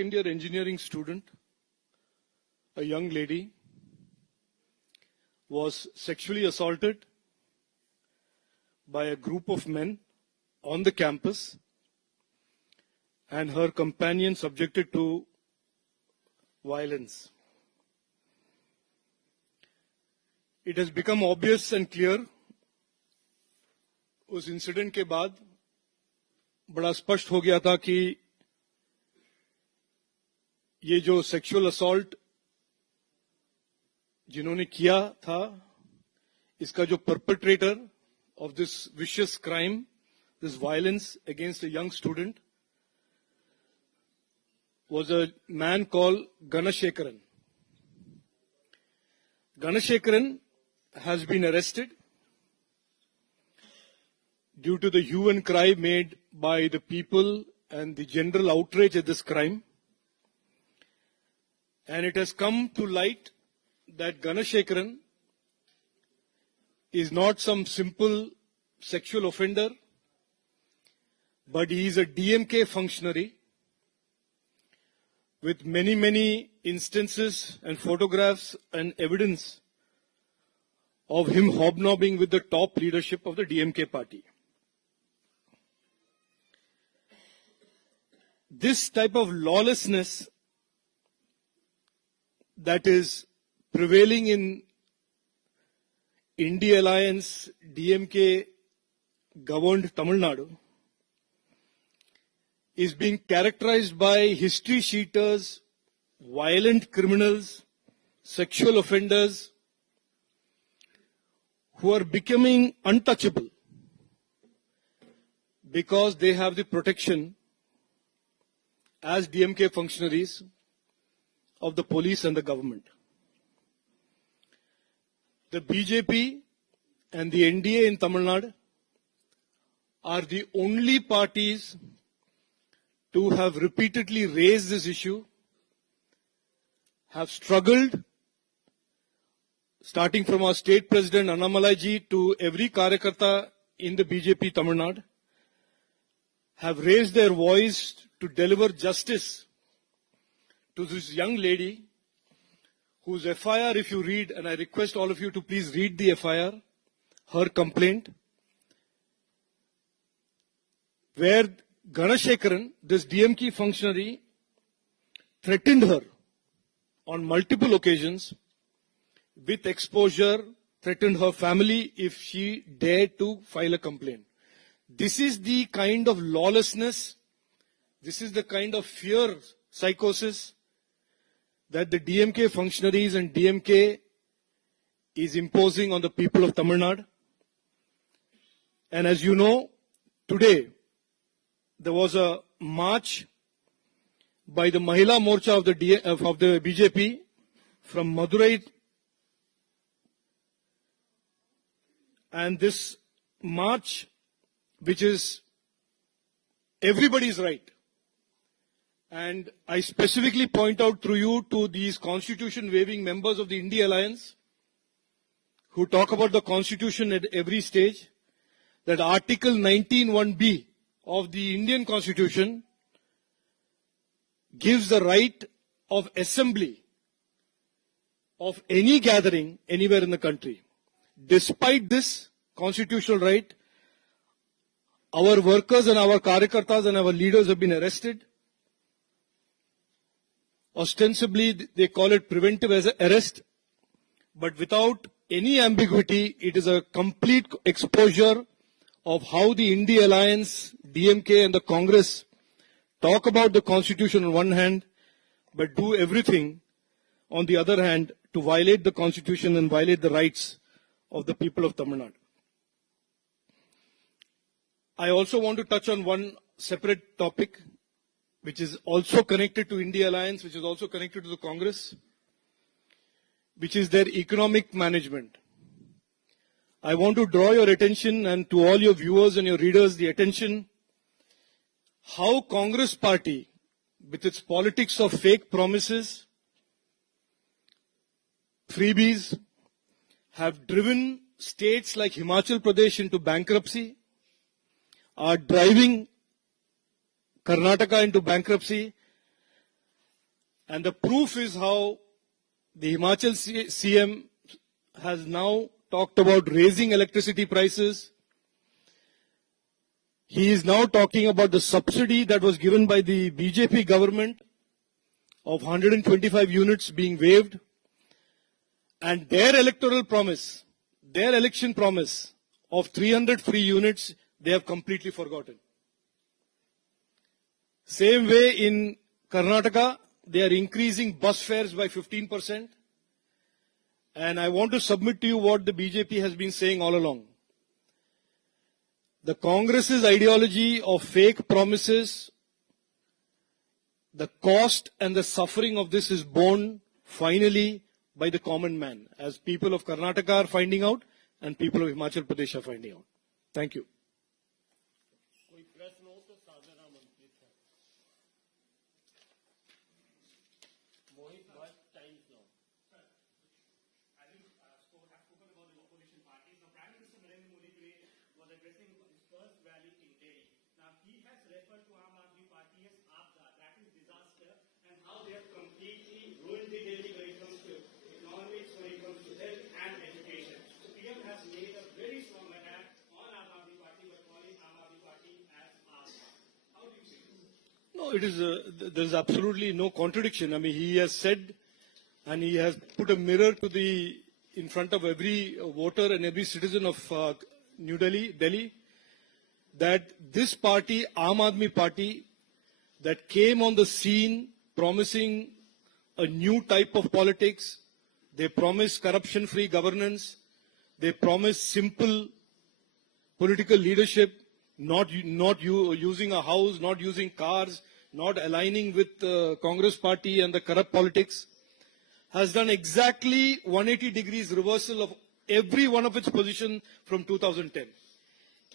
second-year engineering student, a young lady, was sexually assaulted by a group of men on the campus, and her companion subjected to violence. It has become obvious and clear उस incident के बाद बड़ा स्पष्ट हो गया था कि ये जो सेक्सुअल असॉल्ट जिन्होंने किया था, इसका जो perpetrator of this vicious crime, this violence against a young student, was a man called Ganashekaran. Ganashekaran has been arrested due to the hue and cry made by the people and the general outrage at this crime. And it has come to light that Ganashekaran is not some simple sexual offender, but he is a DMK functionary with many instances and photographs and evidence of him hobnobbing with the top leadership of the DMK party. This type of lawlessness that is prevailing in India Alliance DMK governed Tamil Nadu is being characterized by history cheaters, violent criminals, sexual offenders who are becoming untouchable because they have the protection as DMK functionaries of the police and the government. The BJP and the NDA in Tamil Nadu are the only parties to have repeatedly raised this issue, have struggled, starting from our state president Annamalai ji to every Karyakarta in the BJP Tamil Nadu, have raised their voice to deliver justice to this young lady whose FIR, if you read, and I request all of you to please read the FIR, her complaint, where Ganashekaran, this DMK functionary, threatened her on multiple occasions with exposure, threatened her family if she dared to file a complaint. This is the kind of lawlessness, this is the kind of fear psychosis that the DMK functionaries and DMK is imposing on the people of Tamil Nadu. And as you know, today there was a march by the Mahila Morcha of the BJP from Madurai, and this march, which is everybody's right. And I specifically point out through you to these constitution-waving members of the India Alliance who talk about the constitution at every stage, that Article 19(1)(b) of the Indian Constitution gives the right of assembly of any gathering anywhere in the country. Despite this constitutional right, our workers and our Karyakartas and our leaders have been arrested. Ostensibly, they call it preventive arrest, but without any ambiguity, it is a complete exposure of how the India Alliance, DMK and the Congress talk about the Constitution on one hand, but do everything on the other hand to violate the Constitution and violate the rights of the people of Tamil Nadu. I also want to touch on one separate topic, which is also connected to India Alliance, which is also connected to the Congress, which is their economic management. I want to draw your attention, and to all your viewers and your readers, the attention how Congress party, with its politics of fake promises, freebies, have driven states like Himachal Pradesh into bankruptcy, are driving Karnataka into bankruptcy, And the proof is how the Himachal CM has now talked about raising electricity prices. He is now talking about the subsidy that was given by the BJP government of 125 units being waived. And their electoral promise, their election promise of 300 free units, they have completely forgotten. Same way in Karnataka, they are increasing bus fares by 15%. And I want to submit to you what the BJP has been saying all along. The Congress's ideology of fake promises, the cost and the suffering of this is borne finally by the common man, as people of Karnataka are finding out and people of Himachal Pradesh are finding out. Thank you. No, it is. There is absolutely no contradiction. I mean, he has said, and he has put a mirror to in front of every voter and every citizen of New Delhi, that this party, Aam Aadmi Party, that came on the scene promising a new type of politics. They promised corruption-free governance. They promised simple political leadership, not using a house, not using cars, not aligning with the Congress party and the corrupt politics, has done exactly 180 degrees reversal of every one of its positions from 2010.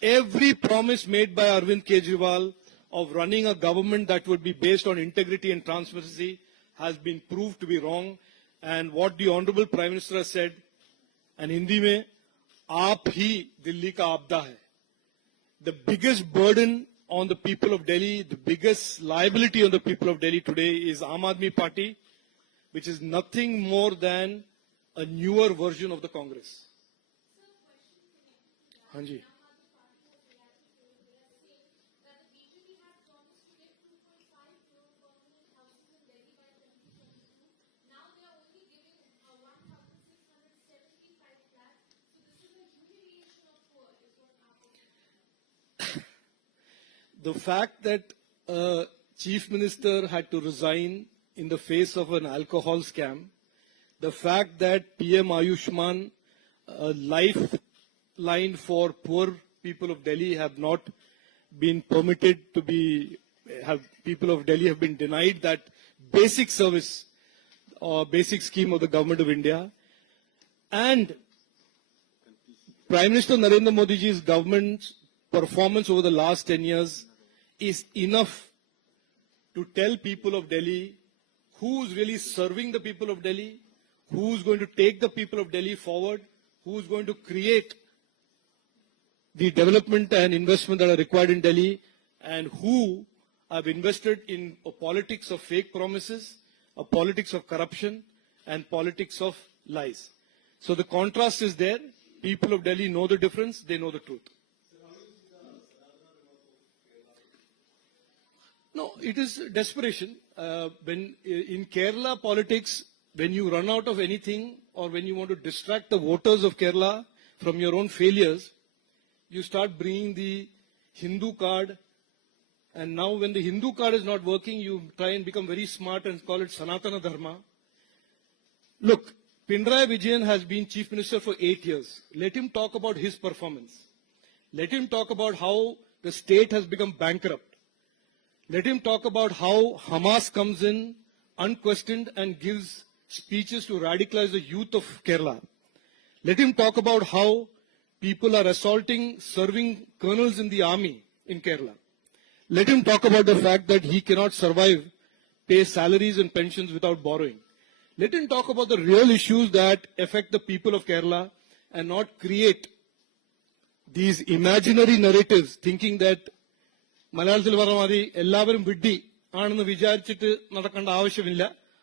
Every promise made by Arvind Kejriwal of running a government that would be based on integrity and transparency has been proved to be wrong. And what the Honorable Prime Minister has said, and Hindi mein, aap hi Delhi ka aapda hai. The biggest burden on the people of Delhi, the biggest liability on the people of Delhi today is Aam Aadmi Party, which is nothing more than a newer version of the Congress. Hanji. The fact that Chief Minister had to resign in the face of an alcohol scam, the fact that PM Ayushman, a lifeline for poor people of Delhi, have not been permitted to be, people of Delhi have been denied that basic service or basic scheme of the government of India. And Prime Minister Narendra Modi ji's government's performance over the last 10 years is enough to tell people of Delhi who's really serving the people of Delhi, who's going to take the people of Delhi forward, who's going to create the development and investment that are required in Delhi, and who have invested in a politics of fake promises, a politics of corruption, and politics of lies. So the contrast is there. People of Delhi know the difference, they know the truth. No, it is desperation. When in Kerala politics, when you run out of anything or when you want to distract the voters of Kerala from your own failures, you start bringing the Hindu card. And now when the Hindu card is not working, you try and become very smart and call it Sanatana Dharma. Look, Pinarayi Vijayan has been Chief Minister for 8 years. Let him talk about his performance. Let him talk about how the state has become bankrupt. Let him talk about how Hamas comes in unquestioned and gives speeches to radicalize the youth of Kerala. Let him talk about how people are assaulting, serving colonels in the army in Kerala. Let him talk about the fact that he cannot survive, pay salaries and pensions without borrowing. Let him talk about the real issues that affect the people of Kerala and not create these imaginary narratives thinking that മലയാളത്തിൽ പറഞ്ഞ മാതിരി എല്ലാവരും വിഡ്ഢി ആണെന്ന് വിചാരിച്ചിട്ട് നടക്കേണ്ട ആവശ്യമില്ല.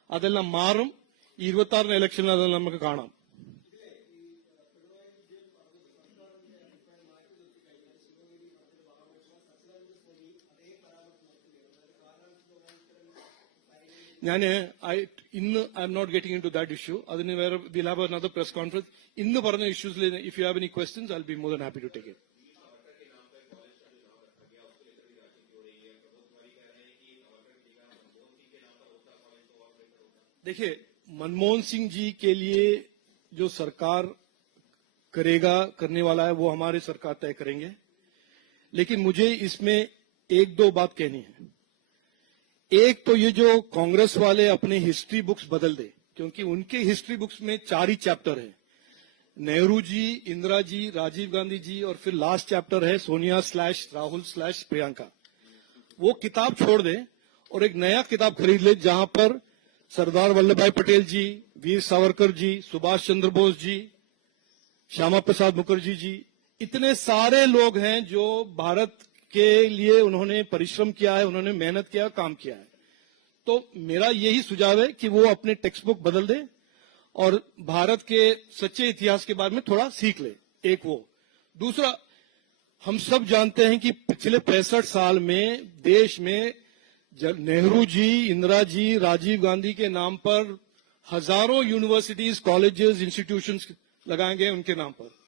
അതെല്ലാം മാറും. 26 ഇലക്ഷനിൽ അതെല്ലാം നമുക്ക് കാണാം. ഇന്ന് I am not getting into that issue. അതിന് വേറെ will have another press conference. ഇന്ന് പറഞ്ഞ ഇഷ്യൂസിൽ if you have any questions I will be more than happy to take it. देखिए, मनमोहन सिंह जी के लिए जो सरकार करने वाला है वो हमारी सरकार तय करेंगे. लेकिन मुझे इसमें एक दो बात कहनी है. एक तो ये जो कांग्रेस वाले अपने हिस्ट्री बुक्स बदल दे, क्योंकि उनके हिस्ट्री बुक्स में 4 ही चैप्टर है. नेहरू जी, इंदिरा जी, राजीव गांधी जी और फिर लास्ट चैप्टर है सोनिया/राहुल/प्रियंका. वो किताब छोड़ दे और एक नया किताब खरीद ले जहां पर सरदार वल्लभ भाई पटेल जी, वीर सावरकर जी, सुभाष चंद्र बोस जी, श्यामा प्रसाद मुखर्जी जी, इतने सारे लोग हैं जो भारत के लिए उन्होंने परिश्रम किया है, उन्होंने मेहनत किया, काम किया है. तो मेरा यही सुझाव है कि वो अपने टेक्स्ट बुक बदल दे और भारत के सच्चे इतिहास के बारे में थोड़ा सीख ले. एक वो. दूसरा, हम सब जानते हैं कि पिछले 65 साल में देश में नेहरू जी, इंदिरा जी, राजीव गांधी के नाम पर हजारों यूनिवर्सिटीज, कॉलेजेस, इंस्टीट्यूशंस लगाए गए उनके नाम पर.